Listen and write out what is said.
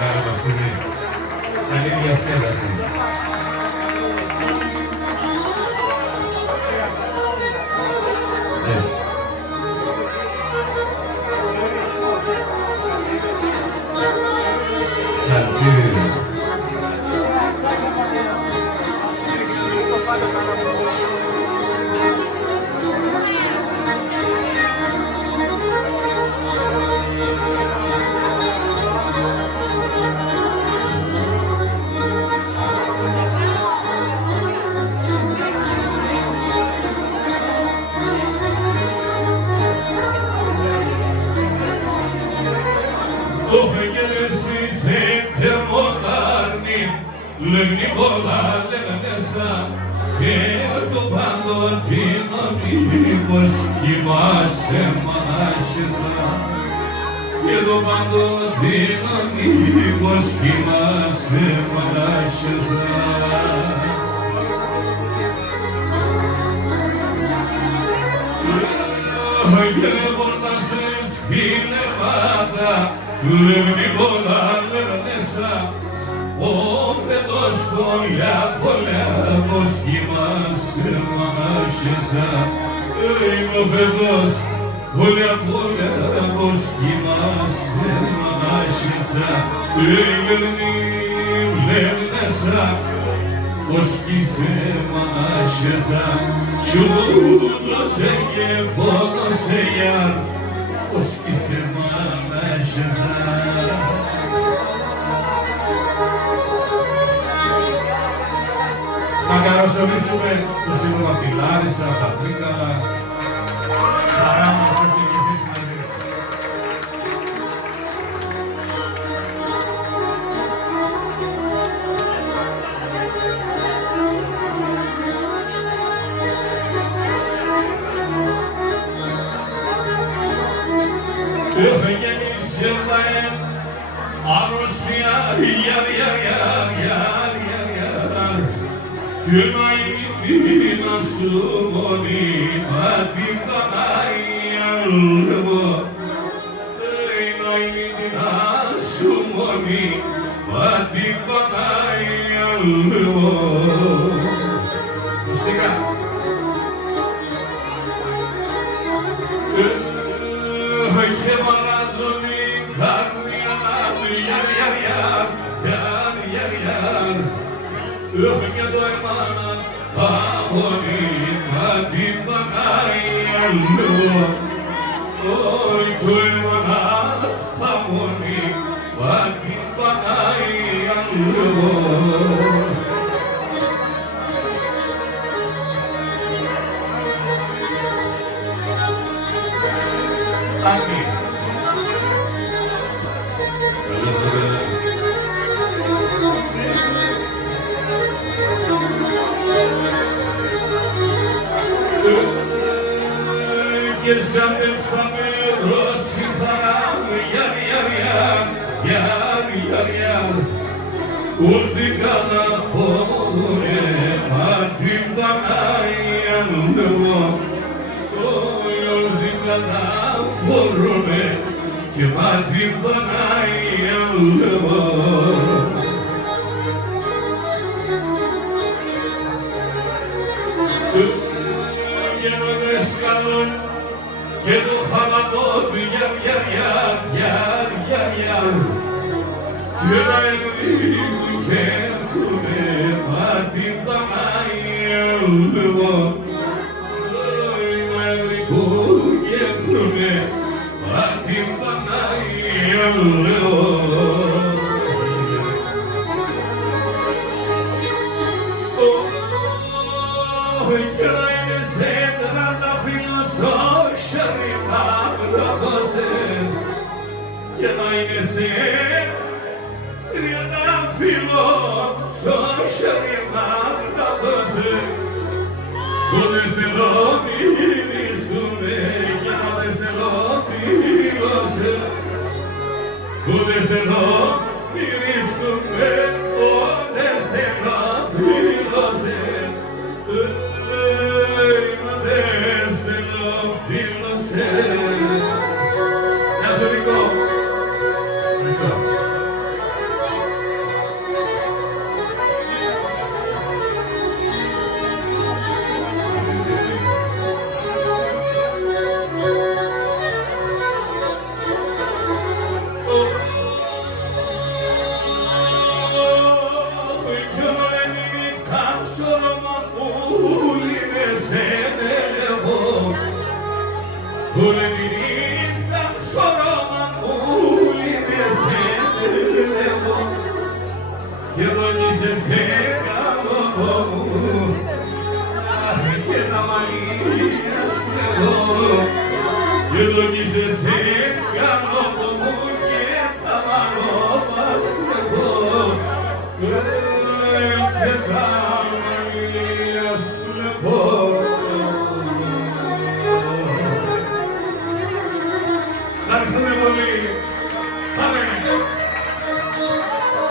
μεγάλο Βασίλη. Καλή διασκέδαση. Λεγνή πολλά λέγανέσα και το παντοτίνο μήπως κοιμάσαι μονάχεσα και το παντοτίνο μήπως κοιμάσαι μονάχεσα. Και ρεπορτάζες πινεμάτα λεγνή πολλά λέγανέσα ο Θεός πολέμος κοιμάσαι μονάχεσα. Ο Θεός πολέμος κοιμάσαι μονάχεσα. Λέμνεσα πως είσαι μονάχεσα. Τσούζωσε και πόνωσε για πως είσαι μονάχεσα. Να καλωσορίσουμε το Σύλλογο απ' τη Λάρισα, απ' τα Τρίκαλα. Χαρά μας που είστε και εσείς μαζί. Έφεγε η σέρβαε αρρωστία, και να είναι να σου μόνοι την Παναγία λεβό. Να είναι να σου μόνοι την Παναγία λεβό. Στίκα. Και μαράζω την καρδιά και το εμάνα απονείχα την Παναγία λεβό. Όχι το εμάνα απονείχα την Παναγία λεβό. Τάκη. Και σαν έσαμε ρώσι χαράμ, γιαρ, ούλθηκα να φοβούνε, μα την Παναγία λεβό. Ούλθηκα να φοβούνε, και μα την Παναγία λεβό. Και το χαματό του γιαρ, και να ελίγου και έρχομαι, μα την Παναγία λεβό. Να ελίγου και έρχομαι, μα την Παναγία λεβό. Και να είναι σε τράτα φίλος όχι και να είναι σε τριάντα φίλων σ' τα δώσε που δεν θέλω μυριστούμε και να δεν θέλω φίλωσε που δεν θέλω μυριστούμε δεν θέλω φίλωσε μα δεν θέλω φίλωσε. Γεια σου Νικό. σε κάνω, και τα μαλλιά σου